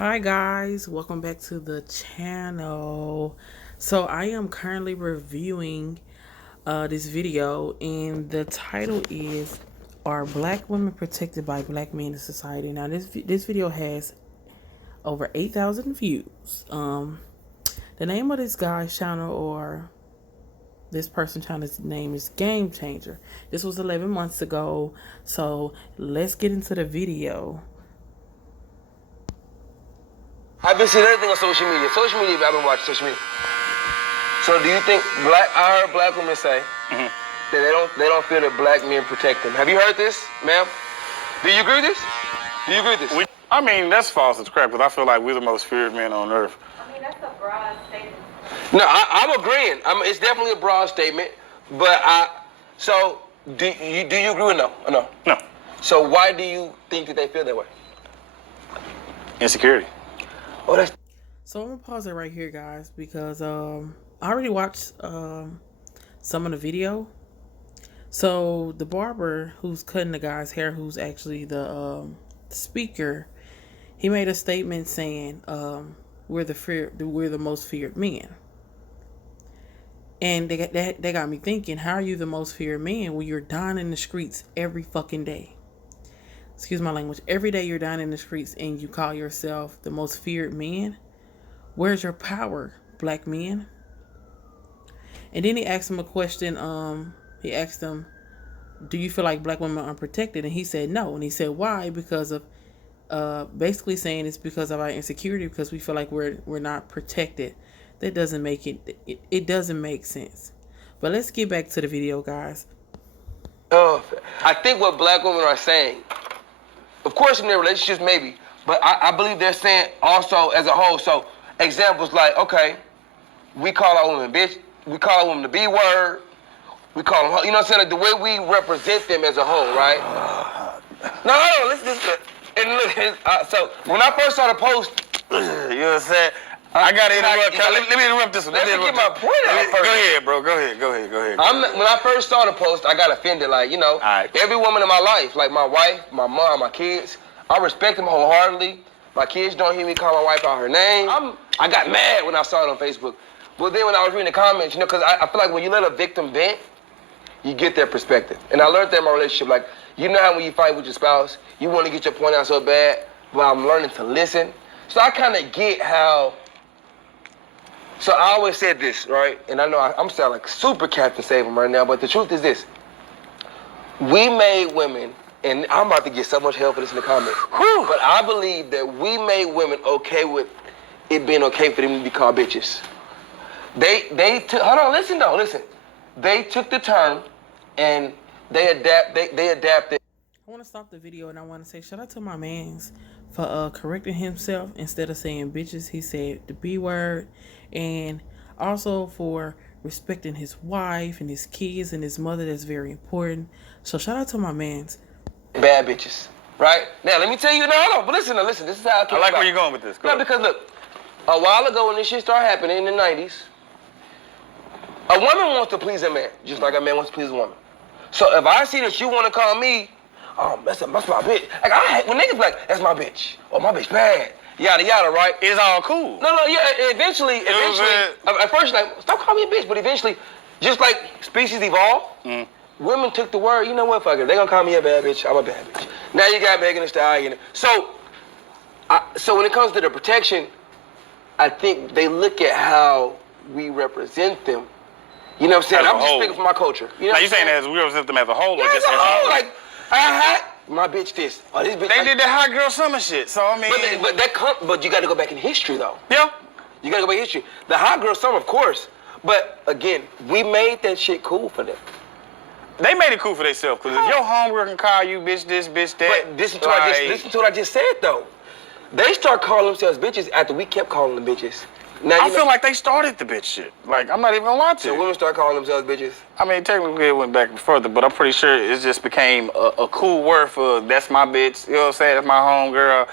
Hi guys, welcome back to the channel. So I am currently reviewing this video, and the title is "Are Black Women Protected by Black Men in Society?" Now this video has over 8,000 views. The name of this guy's channel, or this person's channel's name, is Game Changer. This was 11 months ago, so let's get into the video. I've been seeing everything on social media. I've been watching social media. So do you think I heard black women say that they don't feel that black men protect them. Have you heard this, ma'am? Do you agree with this? I mean, that's false. It's crap, because I feel like we're the most feared men on earth. I mean, that's a broad statement. No, I'm agreeing. It's definitely a broad statement, but so do you agree with no? Or no? No. So why do you think that they feel that way? Insecurity. Oh, that's So I'm gonna pause it right here, guys, because I already watched some of the video. So the barber who's cutting the guy's hair, who's actually the speaker, he made a statement saying we're the most feared men. And they got me thinking, how are you the most feared man when you're dying in the streets every fucking day? Excuse my language. Every day you're dying in the streets and you call yourself the most feared man? Where's your power, black men? And then he asked him a question. He asked him, do you feel like black women are unprotected? And he said no. And he said, why? Because of basically saying it's because of our insecurity, because we feel like we're not protected. That doesn't make it doesn't make sense. But let's get back to the video, guys. I think what black women are saying, of course in their relationships maybe, but I believe they're saying also as a whole. So examples like, okay, we call our women bitch, we call our women the B word, we call them, you know what I'm saying? Like the way we represent them as a whole, right? No, listen. And look, so when I first saw the post, You know what I'm saying? I gotta interrupt. Let me interrupt this one. Let me get my point out first. Go ahead, bro. Go ahead. When I first saw the post, I got offended. Like, right. Every woman in my life, like my wife, my mom, my kids, I respect them wholeheartedly. My kids don't hear me call my wife out her name. I got mad when I saw it on Facebook. But then when I was reading the comments, because I feel like when you let a victim vent, you get their perspective. And I learned that in my relationship. Like, you know how when you fight with your spouse, you want to get your point out so bad, but I'm learning to listen. So I kind of get how. So I always said this, right? And I know I'm sounding like super Captain Save-'em right now, but the truth is this. We made women, and I'm about to get so much hell for this in the comments, but I believe that we made women okay with it being okay for them to be called bitches. They took, hold on, listen. They took the term and they adapted. I want to stop the video and I want to say shout out to my mans for correcting himself. Instead of saying bitches, he said the B word. And also for respecting his wife and his kids and his mother. That's very important. So shout out to my mans. Bad bitches, right? Now let me tell you, no, but listen. This is how I came I like about. where you're going with this. Go ahead. Because look, a while ago when this shit started happening in the 90s, a woman wants to please a man, just like a man wants to please a woman. So if I see that you want to call me, that's my bitch. Like when niggas be like, that's my bitch, or my bitch bad, yada yada, right? It's all cool. No, yeah. Eventually, at first you're like, stop calling me a bitch, but eventually, just like species evolve, women took the word. You know what? Fuck it, they gonna call me a bad bitch. I'm a bad bitch. Now you got Megan Thee Stallion. So when it comes to the protection, I think they look at how we represent them. You know what I'm saying? I'm just speaking from my culture. You know Now you saying that as we represent them as a whole, or as just a as whole, like my bitch this, or this bitch. They did that hot girl summer shit. So I mean, but you got to go back in history though. Yeah. You got to go back in history. The hot girl summer, of course, but again, we made that shit cool for them. They made it cool for themselves, because if your homegirl can call you bitch this, bitch that. But listen to what I just said though. They start calling themselves bitches after we kept calling them bitches. Now, I feel like they started the bitch shit. Like, I'm not even gonna lie to so you. women start calling themselves bitches. I mean, technically it went back further, but I'm pretty sure it just became a cool word for that's my bitch. You know what I'm saying? That's my homegirl.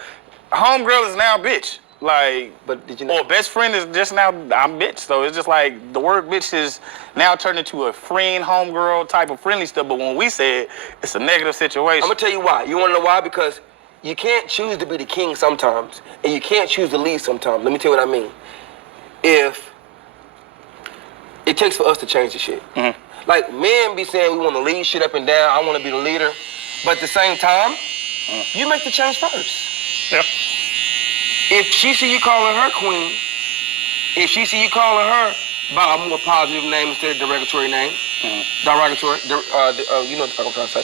Homegirl is now bitch. Like, but did you know? Or best friend is just now I'm bitch. So it's just like the word bitch is now turned into a friend, homegirl type of friendly stuff. But when we say it, it's a negative situation. I'm gonna tell you why. You wanna know why? Because you can't choose to be the king sometimes, and you can't choose to lead sometimes. Let me tell you what I mean. If it takes for us to change the shit. Like, men be saying we want to lead shit up and down, I want to be the leader, but at the same time, you make the change first. Yeah. If she see you calling her queen, if she see you calling her by a more positive name instead of derogatory name, derogatory, you know what I'm trying to say,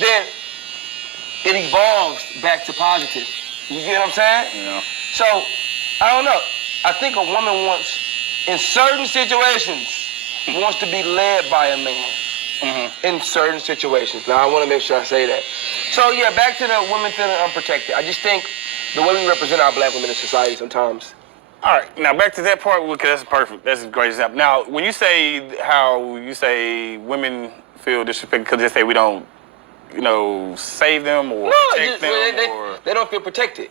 then it evolves back to positive. You get what I'm saying? Yeah. So, I don't know. I think a woman wants, in certain situations, wants to be led by a man. In certain situations. Now, I want to make sure I say that. So, yeah, back to the women feeling unprotected. I just think the way we represent our black women in society sometimes. All right, now back to that part, because that's perfect. That's a great example. Now, when you say how you say women feel disrespected because they say we don't, save them or protect them, they don't feel protected.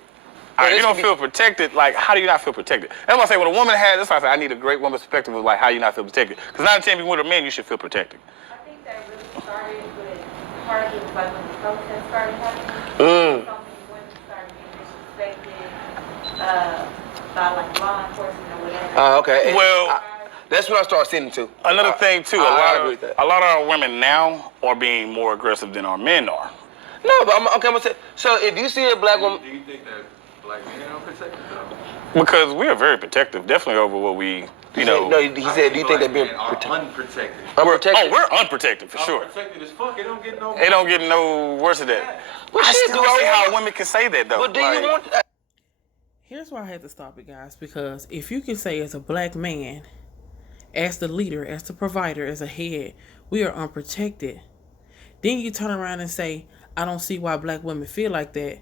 All right, you don't feel protected. Like, how do you not feel protected? That's why I say when a woman has, that's why I say I need a great woman's perspective of like how you not feel protected. Because 9 out of 10 people with a man, you should feel protected. I think that really started with parties, like when the protests started happening. So many women started being disrespected by like law enforcement or whatever. Okay. Well, that's what I started seeing too. another thing too, I agree with that. a lot of our women now are being more aggressive than our men are. No, but I'm gonna say. So if you see a black woman, Do you think that black men are protected though? Because we are very protective, definitely over what we, no, he said, do you think they're being protected? protected? Unprotected. Unprotected. we're unprotected for sure. Unprotected as fuck. It don't get no. It don't get no worse than that. Well, I shit, still do don't see I how want- women can say that though. But do you want? Here's why I had to stop it, guys, because if you can say as a black man, as the leader, as the provider, as a head, we are unprotected, then you turn around and say, I don't see why black women feel like that.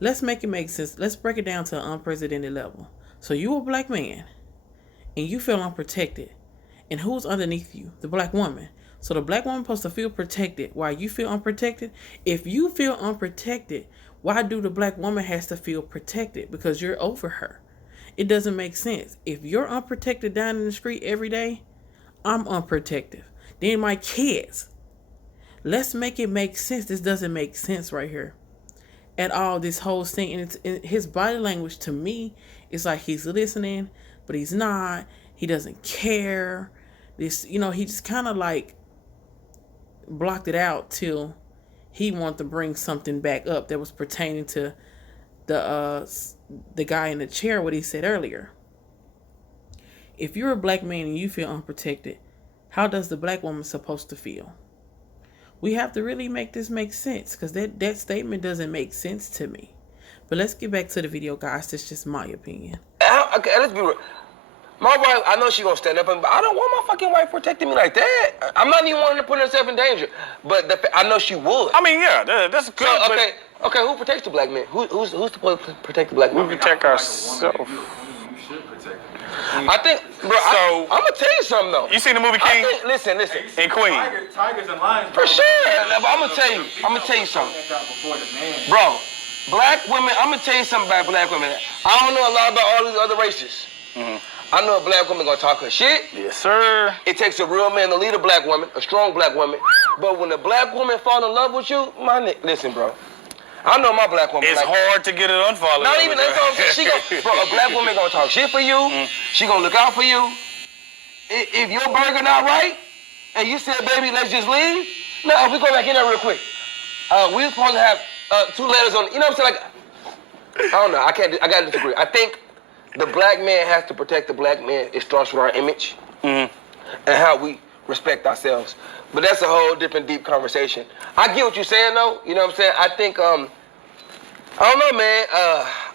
Let's make it make sense. Let's break it down to an unprecedented level. So you a black man, and you feel unprotected. And who's underneath you? The black woman. So the black woman supposed to feel protected while you feel unprotected. If you feel unprotected, why do the black woman has to feel protected? Because you're over her. It doesn't make sense. If you're unprotected down in the street every day, I'm unprotected. Then my kids. Let's make it make sense. This doesn't make sense right here at all, this whole thing. And it's in his body language to me, it's like he's listening, but he's not. He doesn't care. This, he just kind of like blocked it out till he wanted to bring something back up that was pertaining to the guy in the chair, what he said earlier. If you're a black man and you feel unprotected, how does the black woman supposed to feel? We have to really make this make sense, because that statement doesn't make sense to me. But let's get back to the video, guys. That's just my opinion. Okay, let's be real. My wife, I know she gonna stand up, but I don't want my fucking wife protecting me like that. I'm not even wanting to put herself in danger, but I know she would. I mean, yeah, that's good. So, okay, who protects the black man? Who's supposed to protect the black man? We protect ourselves. You should protect them. I think, bro. I'm gonna tell you something though. You seen the movie King? Listen. And Queen. Tigers and lions. For sure. But I'm gonna tell you something, Before the man. bro. Black women. I'm gonna tell you something about black women. I don't know a lot about all these other races. I know a black woman gonna talk her shit. Yes, sir. It takes a real man to lead a black woman, a strong black woman. But when a black woman fall in love with you, listen, bro. I know my black woman. It's hard to get it unfollowed. Not even that's what I'm saying. Bro, a black woman gonna talk shit for you. She gonna look out for you. If your burger not right, and you said, baby, let's just leave. No, we go back in there real quick. We supposed to have 2 letters on. You know what I'm saying? Like, I don't know. I gotta disagree. I think the black man has to protect the black man. It starts with our image and how we respect ourselves. But that's a whole different deep conversation. I get what you're saying though. You know what I'm saying? I think I don't know, man.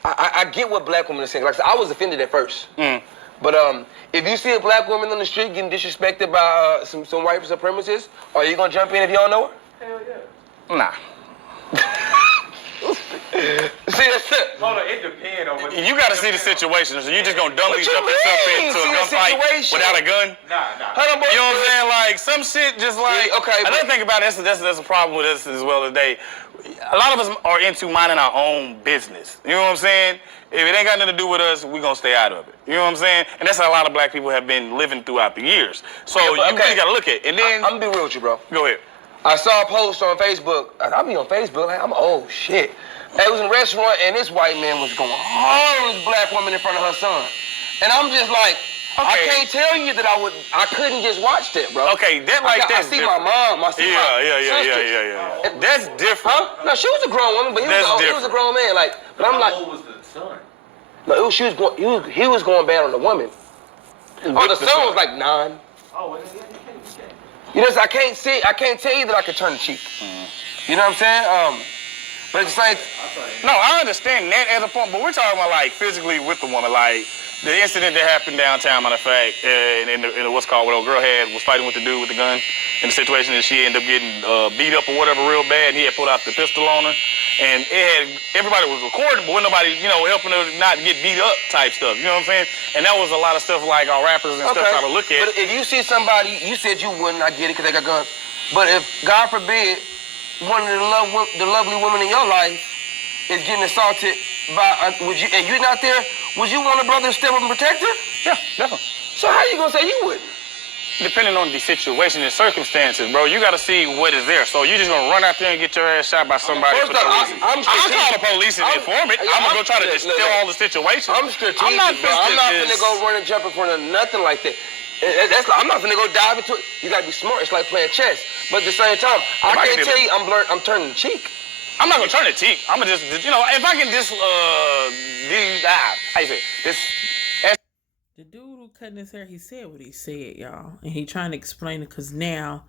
I get what black women are saying. Like I said, I was offended at first. But if you see a black woman on the street getting disrespected by some white supremacists, are you gonna jump in if you don't know her? Hell yeah. Nah. See, that's it. Hold on, it depends on what. You gotta see the situation. So you just gonna dumbly What you jump yourself mean? into a See the gunfight situation? without a gun? Nah. Hold on, boy. You know what I'm saying? Like some shit just like. Yeah, okay, Another but- thing about this, that's a problem with us as well today. A lot of us are into minding our own business. You know what I'm saying? If it ain't got nothing to do with us, we gonna stay out of it. You know what I'm saying? And that's how a lot of black people have been living throughout the years. So Yeah, but you really gotta look at it. And then I'm gonna be real with you, bro. go ahead. I saw a post on Facebook. I be on Facebook like I'm old shit. It was in a restaurant and this white man was going hard on this black woman in front of her son. And I'm just like, I can't tell you that I couldn't just watch that, bro. Okay, that like that. I see my mom, I see my sister. Yeah. That's different. Huh? No, she was a grown woman, but he was a grown man. Like, but I'm like, How old was the son? no, he was going bad on the woman. Oh, the son was like 9. Oh, well, you can't. You know, I can't tell you that I could turn the cheek. You know what I'm saying? But it's like, no, I understand that as a point, but we're talking about like physically with the woman, like the incident that happened downtown, matter of fact, in what's called what old girl was fighting with the dude with the gun in the situation, and she ended up getting beat up or whatever real bad, and he had pulled out the pistol on her, and everybody was recording, but when nobody, helping her not get beat up type stuff, you know what I'm saying? And that was a lot of stuff like our rappers and stuff try to look at. But if you see somebody, you said you wouldn't, I get it because they got guns, but if, God forbid, one of the lovely women in your life is getting assaulted by, and you're not there, would you want a brother to step up and protect her? Yeah, definitely. So how you gonna say you wouldn't? Depending on the situation and circumstances, bro, you gotta see what is there. So you just gonna run out there and get your ass shot by somebody for no reason. I'm call the police and inform it. I'm gonna go try to distill all the situations. I'm strategic, I'm not finna go run and jump in front of nothing like that. I'm not finna go dive into it. You gotta be smart. It's like playing chess. But at the same time, I can't tell you I'm turning the cheek. I'm not gonna turn the cheek. I'm gonna just, if I can just, how you say it? The dude who cutting his hair, he said what he said, y'all, and he trying to explain it because now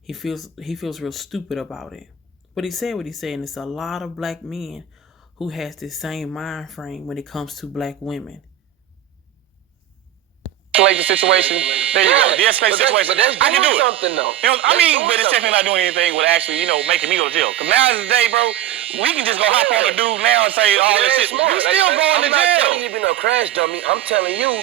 he feels real stupid about it. But he said what he said, and it's a lot of black men who has this same mind frame when it comes to black women. De-escalate the situation. There you go. De-escalate the situation. But that's I can do it. something though. But it's technically not doing anything with actually, making me go to jail. Because nowadays, bro, we can just go hop on a dude now and say all this shit. Smart. You still going to jail. I'm not telling you to be no crash dummy. I'm telling you,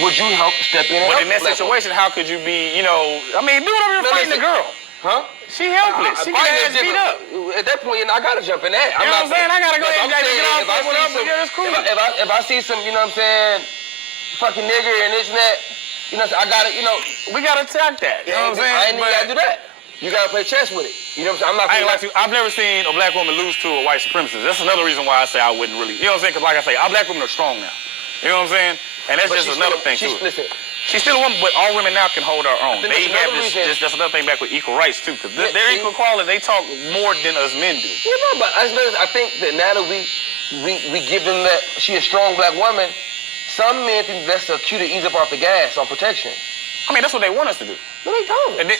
would you help step in and But help in that situation, how could you be, do whatever you're fighting the girl. Huh? She helpless. She got her ass beat up. At that point, I gotta jump in that. You know what I'm saying? I gotta go ahead and get off whatever. Yeah, that's cool. If I see some, you know what I'm saying, fucking nigger and this and that, I gotta, we gotta attack that. You know what I'm saying? I ain't even gotta do that. You gotta play chess with it. You know what I'm saying? I'm not. I've never seen a black woman lose to a white supremacist. That's another reason why I say I wouldn't really. You know what I'm saying? Because like I say, our black women are strong now. You know what I'm saying? And that's just another thing too. Listen. She's still a woman, but all women now can hold our own. They have that's another thing back with equal rights too, because they're equal quality. They talk more than us men do. But I think that now that we give them that she a strong black woman, some men think that's a cue to ease up off the gas on protection. I mean, that's what they want us to do. No, they don't. And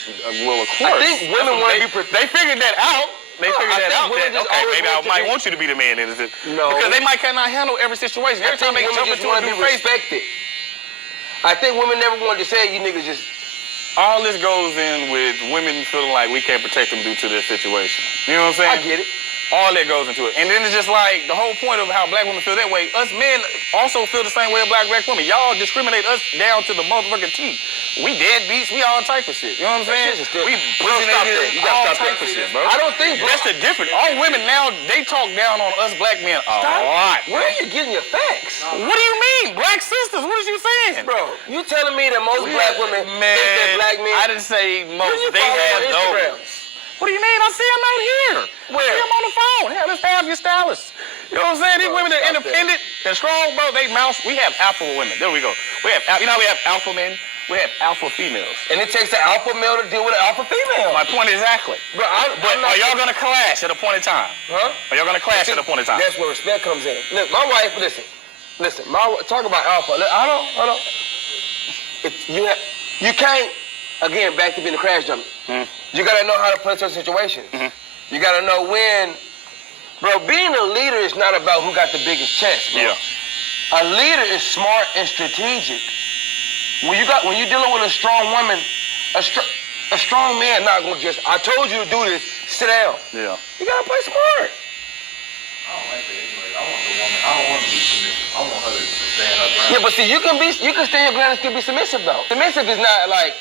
well, of course. I think women want to be They figured that out. They figured that out. Maybe I might want you to be the man. No. Because they might cannot handle every situation. Every time they jump into a new face. Respected. I think women never wanted to say you niggas just. All this goes in with women feeling like we can't protect them due to their situation. You know what I'm saying? I get it. All that goes into it. And then it's just like the whole point of how black women feel that way. Us men also feel the same way of black women. Y'all discriminate us down to the motherfucking T. We deadbeats. We all type of shit. You know what I'm saying? We pussy niggas. All type of shit, bro. I don't think that's the difference. All women now, they talk down on us black men a lot. Where are you getting your facts? What do you mean? Black sisters, what is you saying? Bro, you telling me that most black women think that black men... I didn't say most. They have those. What do you mean? I see them out here. Where? I see them on the phone. Hell, let's have your stylist. You know what I'm saying? These women are independent and strong, bro. We have alpha women. There we go. We have how we have alpha men? We have alpha females. And it takes an alpha male to deal with an alpha female. My point exactly. But are y'all going to clash at a point in time? Huh? Are y'all going to clash at a point in time? That's where respect comes in. Look, my wife, listen. Talk about alpha. Hold on. You can't, again, back to being a crash dummy. You gotta know how to play certain situations. You gotta know when, bro, being a leader is not about who got the biggest chest, bro. Yeah. A leader is smart and strategic. When you're dealing with a strong woman, a strong man not gonna just, I told you to do this, sit down. Yeah. You gotta play smart. I don't like that anyway. I want the woman. I don't want to be submissive. I want her to stand her ground. Yeah, but see, you can stand your ground and still be submissive though. Submissive is not like,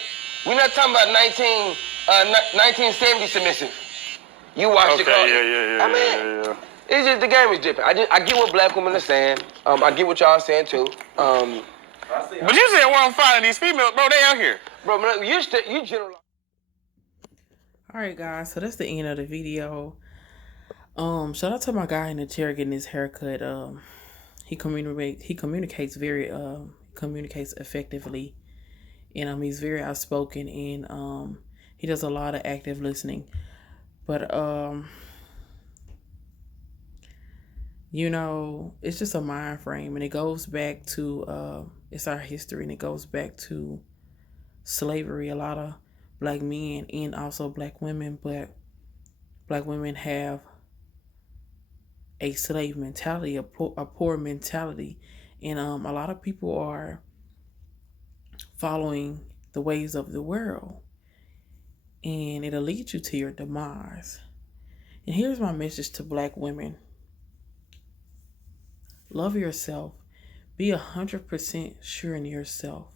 we're not talking about 1970 submissive. You watch the car. Yeah. I mean, it's just the game is different. I get what black women are saying. I get what y'all saying too. But you said where I'm finding these females, bro. They out here. Bro, you generalize. Alright guys, so that's the end of the video. Shout out to my guy in the chair getting his haircut. He communicates effectively, and he's very outspoken, and he does a lot of active listening. But you know, it's just a mind frame, and it goes back to it's our history, and it goes back to slavery. A lot of black men and also black women, but black women have a slave mentality, a poor mentality, and a lot of people are following the ways of the world, and it'll lead you to your demise. And here's my message to black women: love yourself. Be 100% sure in yourself.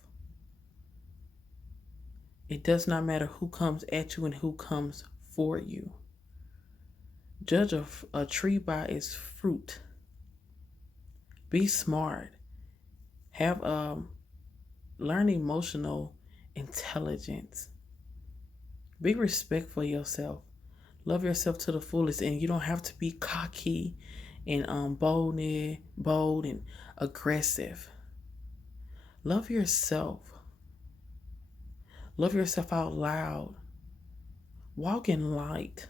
It does not matter who comes at you and who comes for you. Judge a tree by its fruit. Be smart. Have learn emotional intelligence. Be respectful of yourself. Love yourself to the fullest, and you don't have to be cocky and bold and aggressive. Love yourself. Love yourself out loud. Walk in light.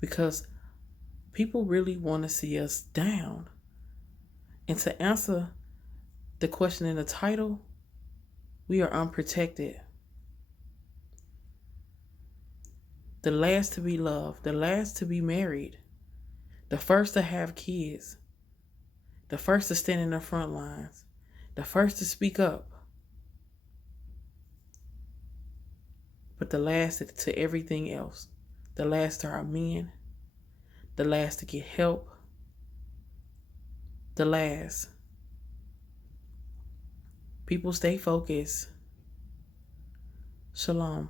Because people really want to see us down. And to answer the question in the title, we are unprotected. The last to be loved, the last to be married, the first to have kids, the first to stand in the front lines, the first to speak up, but the last to everything else. The last to our men, the last to get help, the last. People stay focused. Shalom.